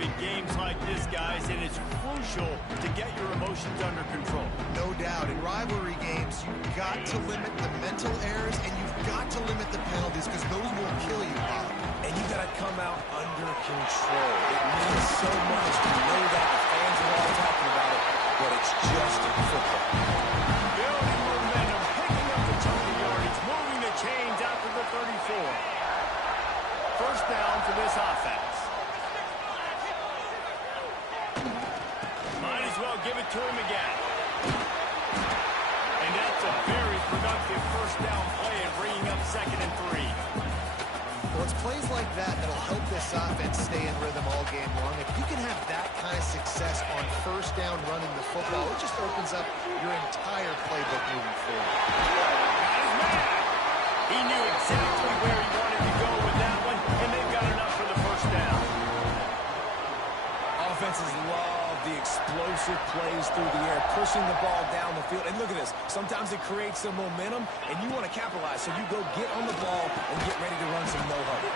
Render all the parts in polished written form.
in games like this, guys, and it's crucial to get your emotions under control. No doubt. In rivalry games, you've got to limit the mental errors, and you've got to limit the penalties because those will kill you, Bob. And you got to come out under control. It means so much to know that. The fans are all talking about it, but it's just football. Building momentum, picking up the chunk of yardage, moving the chains after the 34. First down for this offense. Might as well give it to him again. And that's a very productive first down play and bringing up 2nd and 3. Well, it's plays like that that'll help this offense stay in rhythm all game long. If you can have that kind of success on first down running the football, it just opens up your entire playbook moving forward. Got his man. He knew exactly where he wanted to go with that one, and they've got enough for the first down. Offenses love the explosive plays through the air, pushing the ball down the field. And look at this. Sometimes it creates some momentum, and you want to capitalize. So you go get on the ball and get ready to run some no-huddle.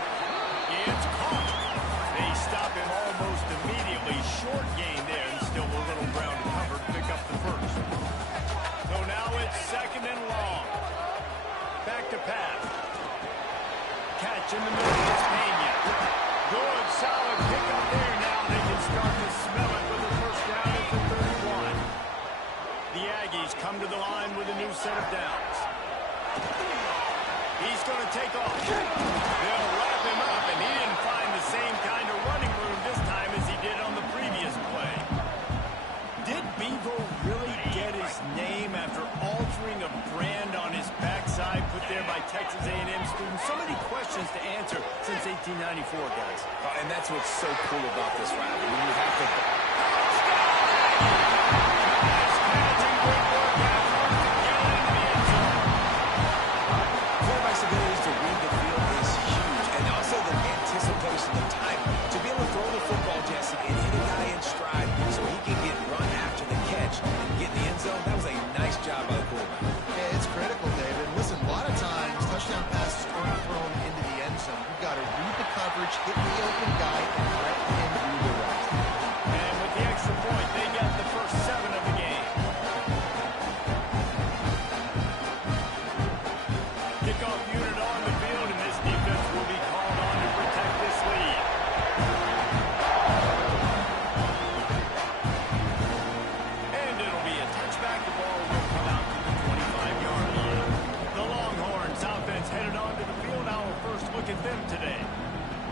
It's caught. They stop him almost immediately. Short gain there, and still a little ground to cover to pick up the first. So now it's 2nd and long. Back to pass. Catch in the middle. It's Pena. Good, solid pickup there. Now they can start to smell it with a first down at the 31. The Aggies come to the line with a new set of downs. He's going to take off. They'll wrap him up, and he didn't find the same kind of running room this time as he did on the previous play. Did Bevo really get his name after altering a brand on his backside put there by Texas A&M students? So many questions to answer since 1894, guys. And that's what's so cool about this ride. I mean, you have to... Nice catch and good work afterwards to get into the end zone. Quarterback's ability to read the field is huge, and also the anticipation, the time to be able to throw the football, Jesse, and hit a guy in stride so he can get run after the catch and get in the end zone. That was a nice job by the quarterback. Yeah, it's critical, David. Listen, a lot of times, touchdown passes aren't thrown into the end zone. You've got to read the coverage, hit the open guy, and let him do the rest. And with the extra point, they get the first 7 of the game. Kickoff unit on the field, and this defense will be called on to protect this lead. And it'll be a touchback. The ball will come out to the 25-yard line. The Longhorns offense headed onto the field. Our first look at them today.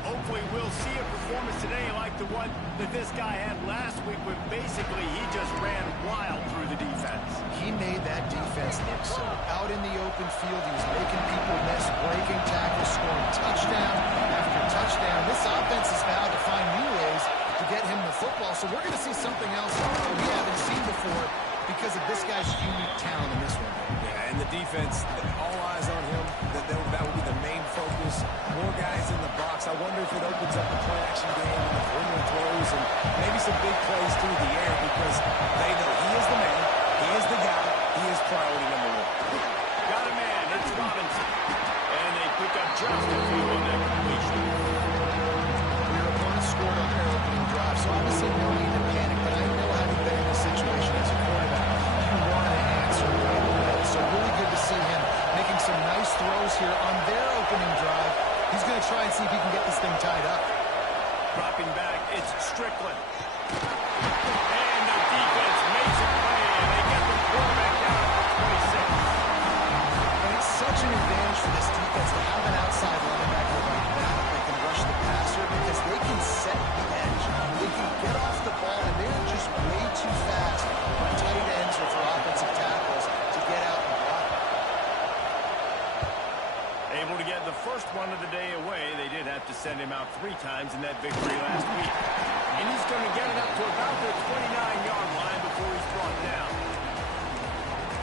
Hopefully we'll see a performance today like the one that this guy had last week when basically he just ran wild through the defense. He made that defense look so out in the open field. He was making people miss, breaking tackles, scoring touchdown after touchdown. This offense has vowed to find new ways to get him the football. So we're going to see something else we haven't seen before because of this guy's unique talent in this one. Yeah, and the defense, all eyes on him. That will be the main focus. More guys in the box. I wonder if it opens up the play-action game and the perimeter throws and maybe some big plays through the air because they know he is the man, he is the guy, he is priority number 1. Got a man, it's Robinson. And they pick up just a few on that completion. Your opponent scored on their opening drive, so obviously no need to panic, but I know having been in this situation as a quarterback, you want to answer right away. So really good to see him making some nice throws here on their opening drive. He's going to try and see if he can get this thing tied up. Dropping back, it's Strickland. And the defense makes a play, and they get the quarterback down at the 26. And it's such an advantage for this defense to have an outside linebacker like that that can rush the passer because they can set the edge. They can get off the ball, and they're just way too fast for tight ends or for offensive tackles to get out and block. Able to get the first one of the day away. They did have to send him out 3 times in that victory last week. And he's going to get it up to about the 29-yard line before he's brought down.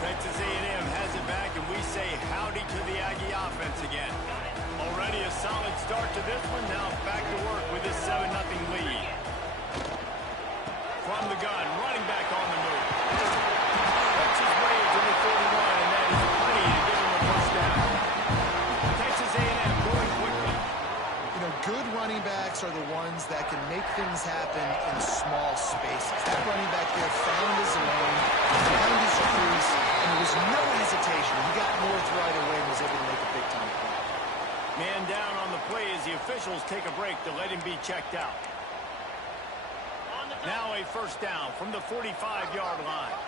Texas A&M has it back, and we say howdy to the Aggie offense again. Already a solid start to this one. Now back to work with this 7-0 lead. From the gun, running back on the move. Works his way to the 41, and that is plenty to give him a first down. Texas A&M going quickly. You know, good running backs are the ones things that can make things happen in small spaces. That running back there found his lane, found his crease, and there was no hesitation. He got north right away and was able to make a big-time play. Man down on the play as the officials take a break to let him be checked out. Now a first down from the 45-yard line.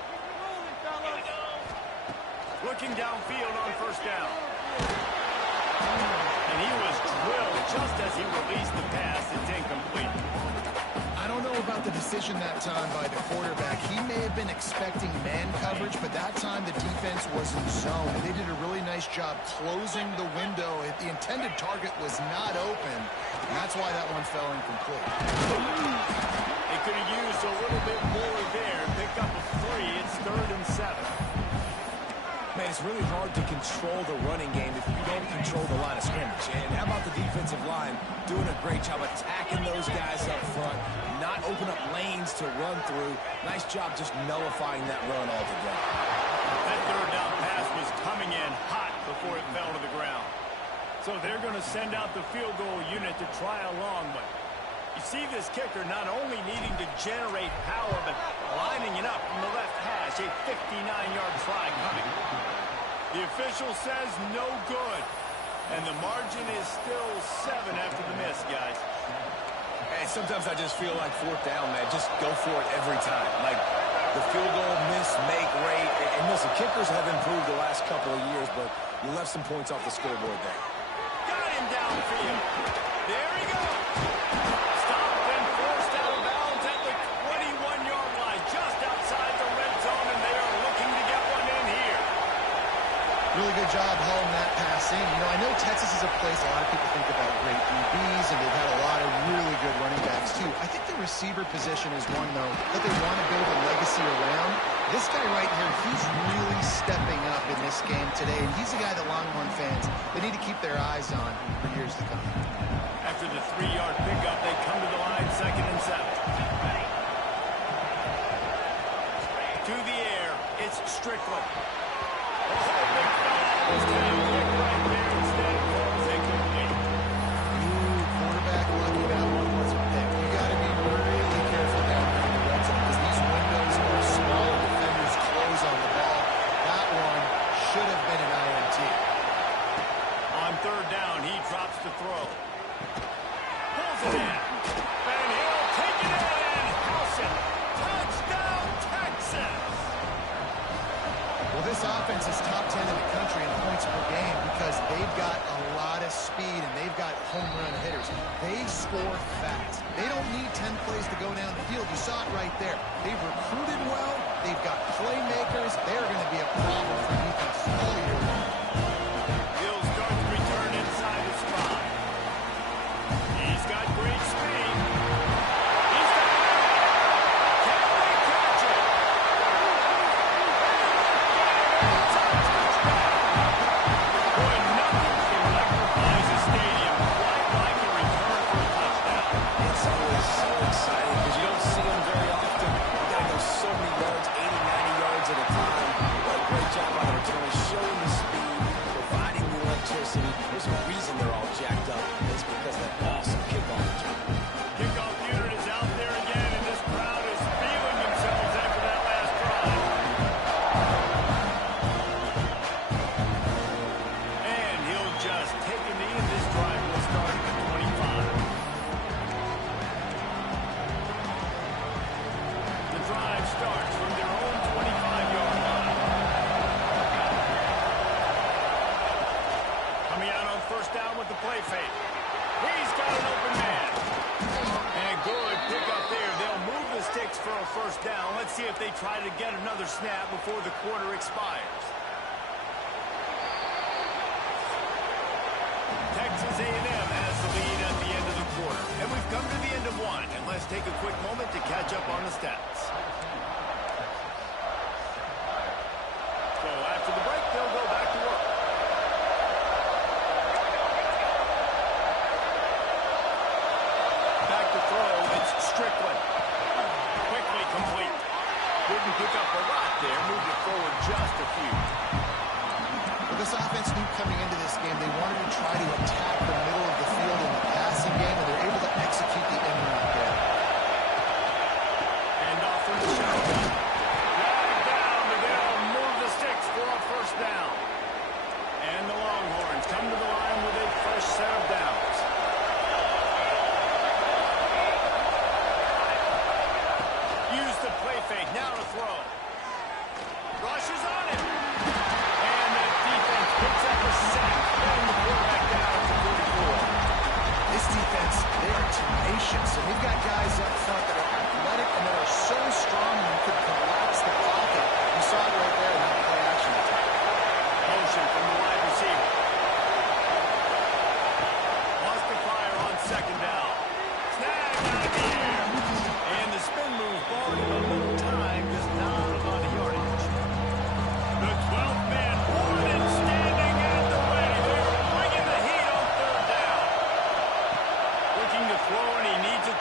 Looking downfield on first down. And he was drilled just as he released the pass. It's incomplete. I don't know about the decision that time by the quarterback. He may have been expecting man coverage, but that time the defense was in zone. And they did a really nice job closing the window. The intended target was not open, and that's why that one fell incomplete. They could have used a little bit more there. Pick up a 3. It's 3rd and 7. Man, it's really hard to control the running game if you don't control the line of scrimmage. And how about the defensive line doing a great job attacking those guys up front, not open up lanes to run through. Nice job just nullifying that run altogether. That third down pass was coming in hot before it fell to the ground. So they're going to send out the field goal unit to try a long one. You see this kicker not only needing to generate power, but lining it up from the left hash, a 59-yard try coming. The official says no good, and the margin is still 7 after the miss, guys. Hey, sometimes I just feel like 4th down, man. Just go for it every time. Like the field goal miss, make rate. And listen, kickers have improved the last couple of years, but you left some points off the scoreboard there. Got him downfield. There he goes. Stopped and forced out of bounds at the 21-yard line, just outside the red zone, and they are looking to get one in here. Really good job hauling that pass in. You know, I know Texas is a place a lot of people think about great DBs, and they've had a lot of really good running backs, too. I think the receiver position is one, though, that they want to build a legacy around. This guy right here, he's really stepping up in this game today, and he's the guy that Longhorn fans, they need to keep their eyes on for years to come. After the 3-yard pickup, they come to the line, 2nd and 7. To the air, it's Strickland. Oh, big fella almost had a pick right there. Instead, it falls incomplete. Quarterback lucky that one wasn't picked. You got to be really careful down there in the red zone because these windows are small. Defenders close on the ball. That one should have been an INT. On 3rd down, he drops the throw. Pulls it in. And he'll take it in and house it. Touchdown, Texas! Well, this offense is top 10 in the country in points per game because they've got a lot of speed and they've got home run hitters. They score fast. They don't need 10 plays to go down the field. You saw it right there. They've recruited well. They've got playmakers. They're going to be a problem for defense all year long. He'll start the return inside his 5. He's got great speed. He's got it. Can they catch it? Boy, nothing electrifies a stadium quite like a return for a touchdown. It's always so exciting because you don't see them very often. You got to go so many yards, 80, 90 yards at a time. What a great job by the returners, showing the speed, providing the electricity. There's a reason they're all jacked up. It's because of that awesome kickoff return. Kickoff unit is out there again, and this crowd is feeling themselves after that last drive. And he'll just take a knee, and this drive will start at the 25. The drive starts from their own 25-yard line. Coming out on 1st down with the play fake. He's got an open man. And good pickup there. They'll move the sticks for a 1st down. Let's see if they try to get another snap before the quarter expires. Texas A&M has the lead at the end of the quarter. And we've come to the end of one. And let's take a quick moment to catch up on the stats. So after the break, they'll go back to work. Back to throw, it's Strickland. Quickly complete. Didn't pick up a lot there, moved it forward just a few. Well, this offense knew coming into this game they wanted to try to attack the middle of the field in the passing game, and they're able to execute the end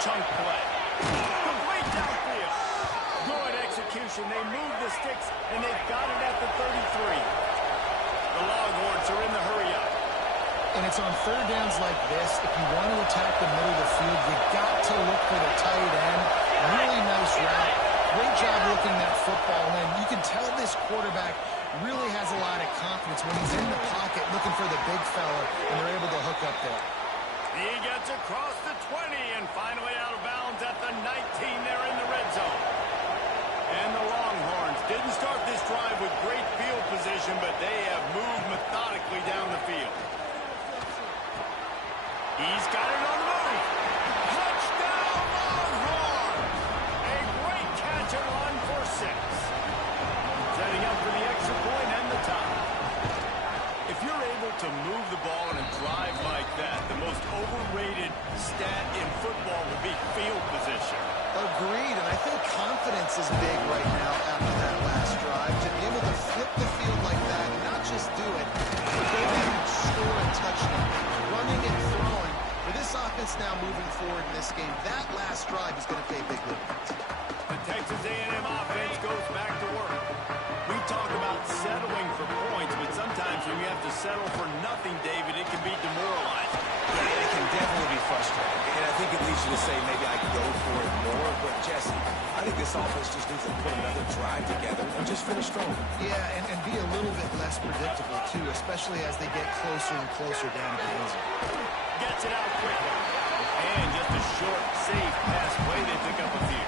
chunk play. Complete downfield. Good execution. They move the sticks, and they've got it at the 33. The Longhorns are in the hurry-up. And it's on third downs like this, if you want to attack the middle of the field, you got to look for the tight end. Really nice route. Great job looking that football in. You can tell this quarterback really has a lot of confidence when he's in the pocket looking for the big fella, and they're able to hook up there. He gets across the 20 and finally out of bounds at the 19 there in the red zone. And the Longhorns didn't start this drive with great field position, but they have moved methodically down the field. He's got it on the move. Touchdown, Longhorns! A great catch and run for 6. Setting up for the extra point and the tie. If you're able to move the ball in a drive like that, the most overrated stat in football would be field position. Agreed, and I think confidence is big right now after that last drive. To be able to flip the field like that, and not just do it, but go in and score a touchdown. Running and throwing. For this offense now moving forward in this game, that last drive is going to pay big dividends. The Texas A&M offense goes back to work. We talk about settling for points, but sometimes when you have to settle for nothing, David, it can be demoralizing. Yeah, it can definitely be frustrating. And I think it leads you to say maybe I could go for it more. But, Jesse, I think this offense just needs to put another drive together and just finish strong. Yeah, and be a little bit less predictable, too, especially as they get closer and closer down to the end zone. Gets it out quickly. And just a short, safe pass play. They pick up a few.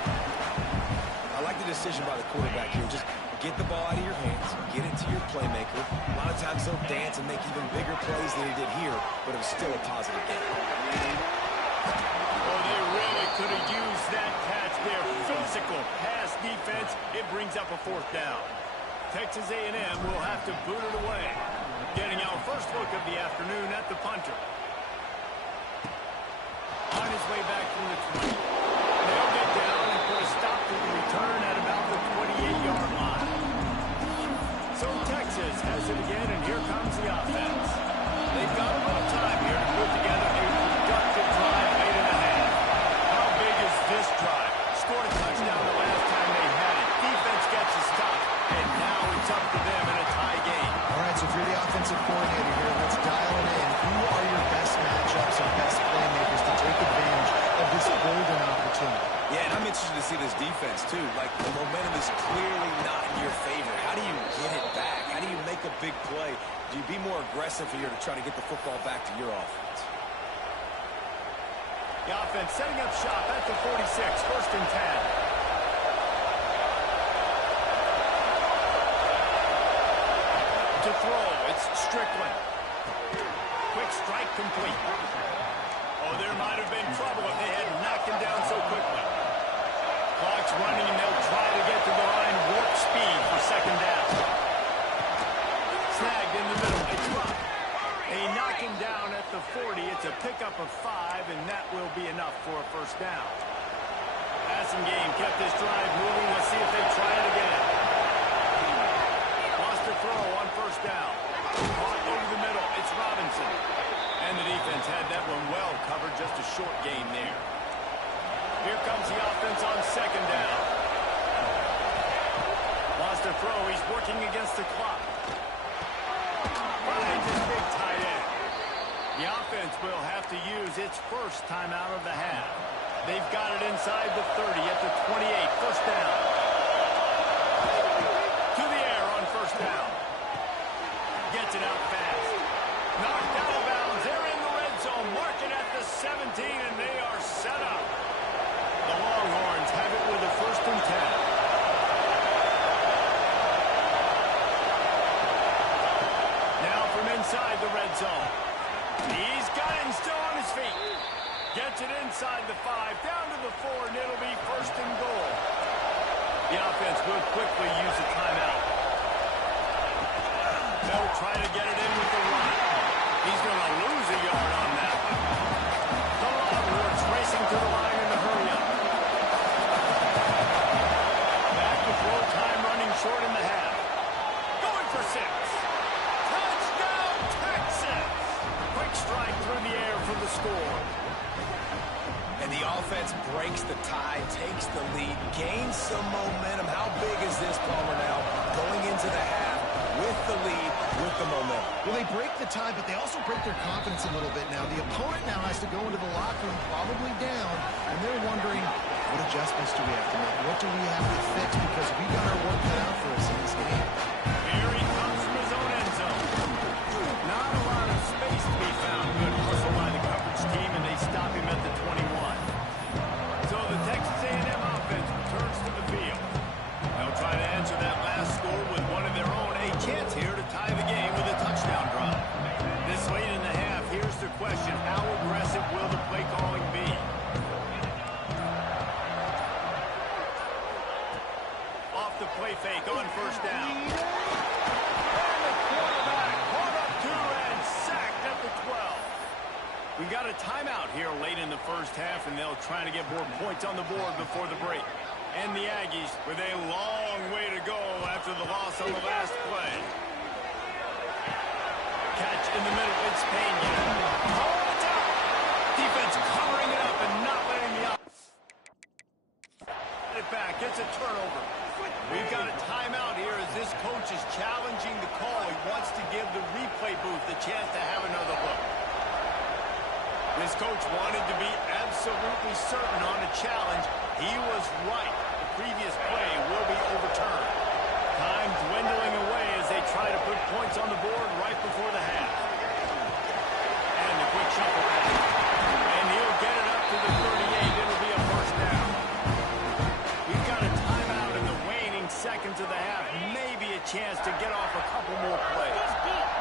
I like the decision by the quarterback here. Just get the ball out of your hands, get it to your playmaker. A lot of times he'll dance and make even bigger plays than he did here, but it was still a positive game. Oh, they really could have used that catch there. Physical pass defense. It brings up a 4th down. Texas A&M will have to boot it away. Getting our first look of the afternoon at the punter. On his way back from the 20. They'll get down and put a stop to the return at about the 28-yard line. So Texas has it again, and here comes the offense. They've got a little time here to put together a productive drive late in the half. How big is this drive? Scored a touchdown the last time they had it. Defense gets a stop, and now it's up to them in a tie game. All right, so if you're the offensive coordinator here, let's dial it in. Who are your best matchups and best playmakers to take advantage of this golden opportunity? Yeah, and I'm interested to see this defense, too. Like, the momentum is clearly not in your favor. How do you get it back? How do you make a big play? Do you be more aggressive here to try to get the football back to your offense? The offense setting up shop at the 46, 1st and 10. To throw, it's Strickland. Quick strike complete. Oh, there might have been trouble if they had knocked him down so quickly. Clock's running, and they'll try to get to the line. Warp speed for 2nd down. Snagged in the middle. It's dropped. They knock him down at the 40. It's a pickup of 5, and that will be enough for a 1st down. Passing game kept this drive moving. Let's see if they try it again. Lost a throw on 1st down. Caught over the middle. It's Robinson. And the defense had that one well covered. Just a short gain there. Here comes the offense on 2nd down. Lost a throw. He's working against the clock. Finds his big tight end. The offense will have to use its first timeout of the half. They've got it inside the 30 at the 28. 1st down. To the air on 1st down. Gets it out fast. Knocked out of bounds. They're in the red zone. Mark it at the 17, and they are set up. The Longhorns have it with a 1st and 10. Now from inside the red zone. He's got it and still on his feet. Gets it inside the 5, down to the 4, and it'll be 1st and goal. The offense will quickly use a timeout. They'll try to get it in with the run. He's going to lose a yard on that one. The Longhorns racing to the line in the hurry-up. Back to throw time, running short in the half. Going for 6. Touchdown, Texas! Quick strike through the air for the score. And The offense breaks the tie, takes the lead, gains some momentum. How big is this, Palmer, now? Going into the half with the lead, with the momentum. Well, they break the tie, but they also break their confidence a little bit now. The opponent now has to go into the locker room probably down, and they're wondering, what adjustments do we have to make? What do we have to fix? Because we got our work cut out for us in this game. Here he comes from his own end zone. Not a lot of space to be found. Good hustle by the coverage team, and they stop him at the 21. So the Texas A&M offense returns to the field. They'll try to answer that last score with one of their own. A chance here to tie the game with a touchdown drive. This late in the half, here's the question. How aggressive will the play calling be? Off the play fake on first down. And the quarterback caught up to and sacked at the 12. We got a timeout here late in the first half, and they'll try to get more points on the board before the break. And the Aggies with a long way to go after the loss on the last play. Catch in the middle, it's Pena. Oh, it's out! Defense covering it up and not letting the it back, gets a turnover. We've got a timeout here as this coach is challenging the call. He wants to give the replay booth the chance to have another look. This coach wanted to be absolutely certain on a challenge. He was right. The previous play will be overturned. Time dwindling away as they try to put points on the board right before the half. And the quick shuffle pass. And he'll get it up to the 38. It'll be a first down. We've got a timeout in the waning seconds of the half. Maybe a chance to get off a couple more plays.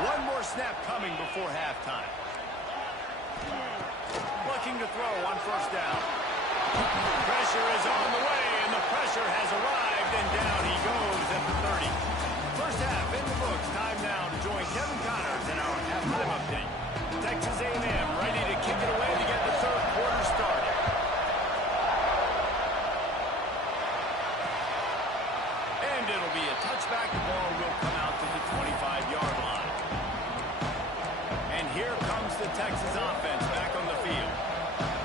One more snap coming before halftime. Looking to throw on first down. Pressure is on the way, and the pressure has arrived, and down he goes at the 30. First half in the books. Time now to join Kevin Connors in our halftime update. Texas A&M ready to kick it away to get the third quarter started. And it'll be a touchback. The ball will come out to the 25-yard line. And here comes the Texas offense back on the field.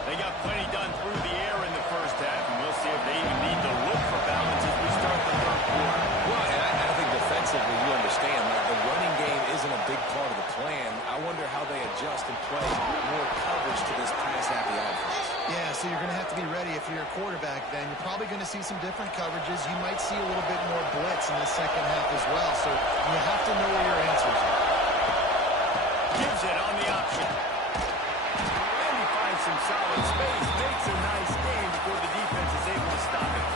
They got plenty done through the air in the first half, and we'll see if they even need to look for balance as we start the third quarter. Well, and I think defensively you understand that the running game isn't a big part of the plan. I wonder how they adjust and play more coverage to this pass-happy offense. Yeah, so you're going to have to be ready if you're a quarterback then. You're probably going to see some different coverages. You might see a little bit more blitz in the second half as well, so you have to know where your answers are. Gives it on the option. And he finds some solid space. Makes a nice game before the defense is able to stop it.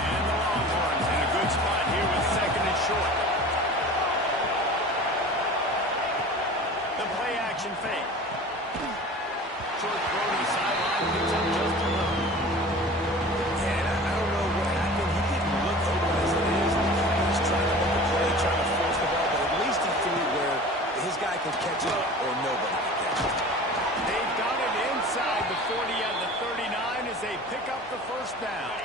And the Longhorns in a good spot here with second and short. The play action fake. Short throw to the sideline. Picks up just a little. And I don't know what happened. He didn't look open as it is. He's trying to make a play, trying to force the ball, but at least he threw it where his guy could catch it or nobody could catch it. They've got it inside the 40 at the 39 as they pick up the first down.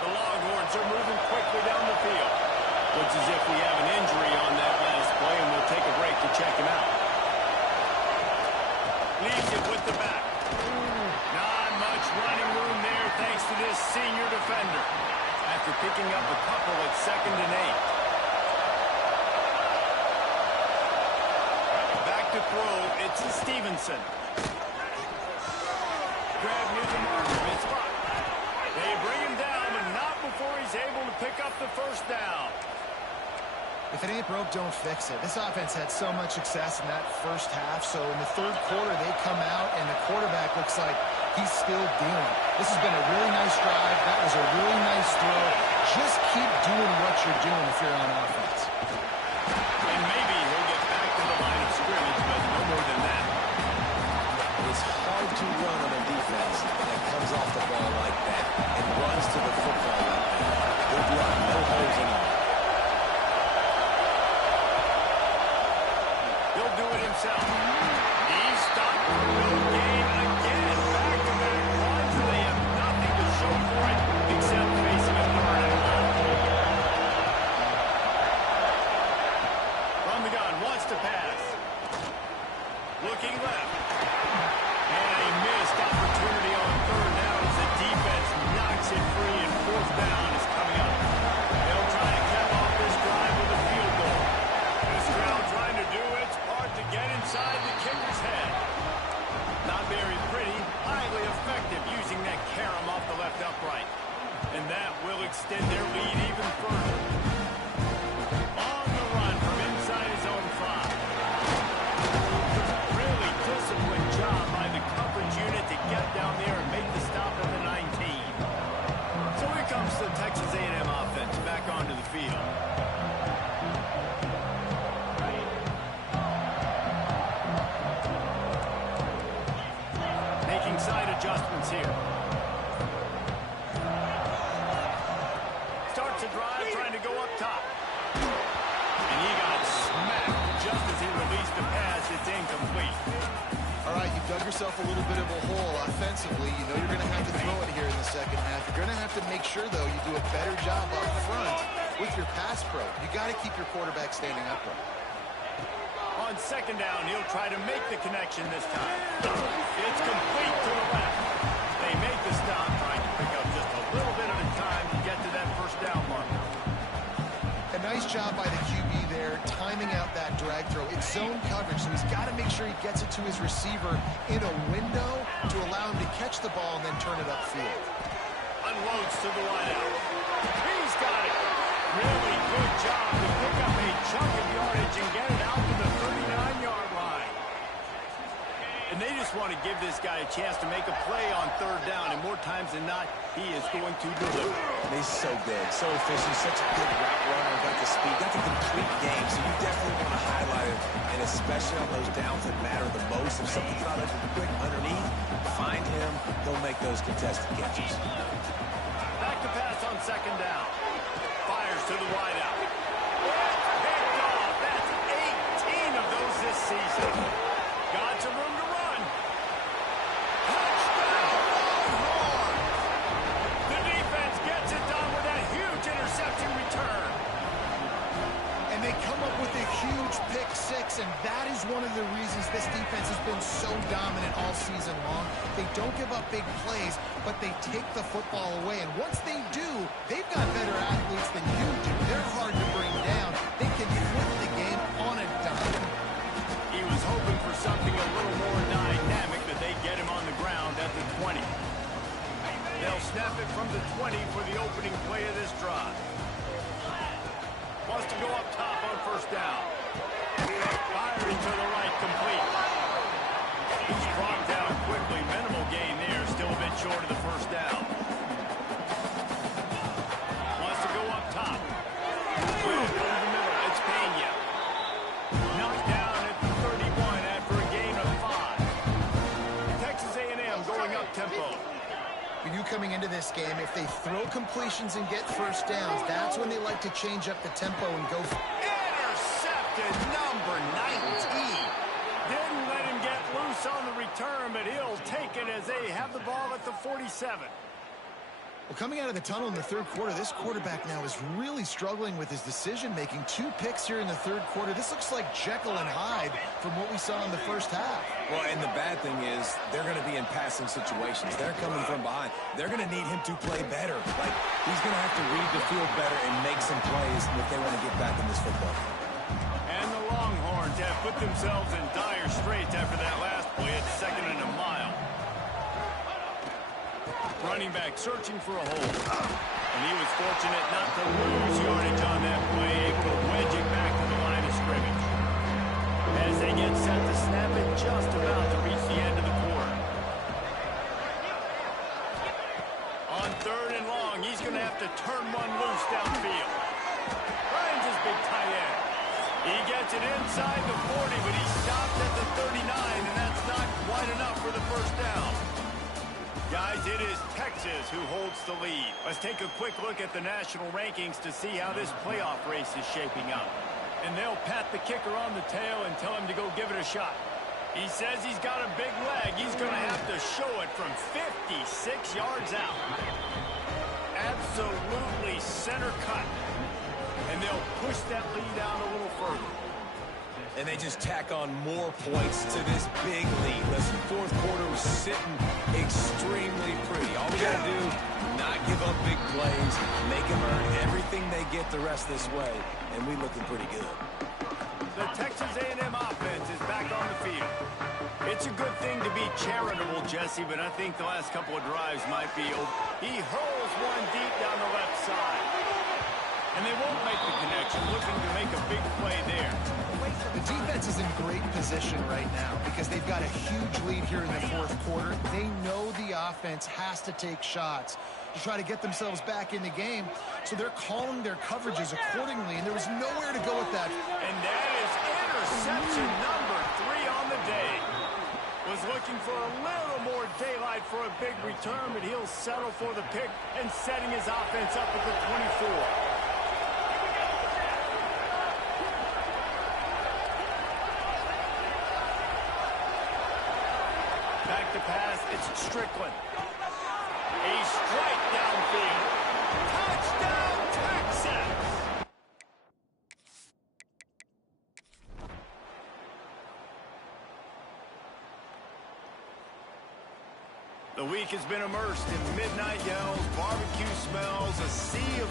The Longhorns are moving quickly down the field. Looks as if we have an injury on that last play, and we'll take a break to check him out. Leaves it with the back. Not much running room there thanks to this senior defender. After picking up a couple at 2nd and 8. Back to throw, it's Stevenson. Grab near the marker, it's locked. They bring him down, but not before he's able to pick up the first down. If it ain't broke, don't fix it. This offense had so much success in that first half, so in the third quarter they come out and the quarterback looks like he's still dealing. This has been a really nice drive. That was a really nice throw. Just keep doing what you're doing if you're on offense. And maybe he'll get back to the line of scrimmage, but no more than that. It's hard to run on a defense that comes off the ball like that and runs to the football like that. Good luck, no holes anymore. He'll do it himself. He's stopped for no gain again. Back-to-back runs. They have nothing to show for it except facing a third and long. From the gun, wants to pass. Looking left. And a missed opportunity And that will extend their lead even further. On the run from inside his own 5. Really disciplined job by the coverage unit to get down there and make the stop at the 19. So here comes the Texas A&M offense back onto the field. Making side adjustments here. Starts a drive trying to go up top. And he got smacked just as he released the pass. It's incomplete. All right, you dug yourself a little bit of a hole offensively. You know you're going to have to throw it here in the second half. You're going to have to make sure, though, you do a better job up front with your pass pro. You got to keep your quarterback standing upright. On second down, he'll try to make the connection this time. It's complete to the left. They make the stop, trying to pick up just a little bit at a time to get to that first down marker. A nice job by the QB there, timing out that drag throw. It's zone coverage, so he's got to make sure he gets it to his receiver in a window to allow him to catch the ball and then turn it upfield. Unloads to the wideout. He's got it. Really good job to pick up a chunk of yardage and get it out to the 39-yard line. And they just want to give this guy a chance to make a play on third down, and more times than not, he is going to deliver. He's so big, so efficient, such a good route runner, got the speed, got the complete game, so you definitely want to highlight it, and especially on those downs that matter the most. If something's not quick underneath, find him, he'll make those contested catches. Back to pass on second down. Fires to the wideout. Picked off. That's 18 of those this season. Got some room to run. Touchdown, Longhorn! The defense gets it done with that huge interception return. And they come up with a huge pick six, and that is one of the reasons this defense has been so dominant all season long. They don't give up big plays, but they take the football away. And once they do, they've got better athletes than you do. They're hard to bring down. They can flip the game on a dime. He was hoping for something a little more dynamic, but they get him on the ground at the 20. They'll snap it from the 20 for the opening play of this drive. Wants to go up top on first down. Firing to the right, complete. He's brought down quickly. Minimal gain there. Still a bit short of the first down. Wants to go up top. Over the middle. It's Pena. Knocked down at 31 after a gain of 5. Texas A&M going up tempo. You coming into this game, if they throw completions and get first downs, that's when they like to change up the tempo and go. Intercepted, number 19. Didn't let him get loose on the return, but he'll take it as they have the ball at the 47. Well, coming out of the tunnel in the third quarter, this quarterback now is really struggling with his decision-making. 2 picks here in the third quarter. This looks like Jekyll and Hyde from what we saw in the first half. Well, and the bad thing is they're going to be in passing situations. They're coming from behind. They're going to need him to play better. Like, he's going to have to read the field better and make some plays if they want to get back in this football game. And the Longhorns have put themselves in dire straits after that last play. It's 2nd and a mile. Running back searching for a hole. And he was fortunate not to lose yardage on that play, able to wedge it back to the line of scrimmage. As they get set to snap it, just about to reach the end of the quarter. On third and long, he's going to have to turn one loose downfield. Finds his big tight end. He gets it inside the 40, but he stopped at the 39, and that's not quite enough for the first down. Guys, it is Texas who holds the lead. Let's take a quick look at the national rankings to see how this playoff race is shaping up. And they'll pat the kicker on the tail and tell him to go give it a shot. He says he's got a big leg. He's going to have to show it from 56 yards out. Absolutely center cut. And they'll push that lead out a little further. And they just tack on more points to this big lead. Listen, fourth quarter was sitting extremely pretty. All we got to do, not give up big plays, make them earn everything they get the rest this way, and we looking pretty good. The Texas A&M offense is back on the field. It's a good thing to be charitable, Jesse, but I think the last couple of drives might be over. He hurls one deep down the left side. And they won't make the connection, looking to make a big play there. The defense is in great position right now because they've got a huge lead here in the fourth quarter. They know the offense has to take shots to try to get themselves back in the game, so they're calling their coverages accordingly, and there was nowhere to go with that. And that is interception number 3 on the day. Was looking for a little more daylight for a big return, but he'll settle for the pick and setting his offense up at the 24. Back to pass, it's Strickland. A strike downfield. Touchdown, Texans! The week has been immersed in midnight yells, barbecue smells, a sea of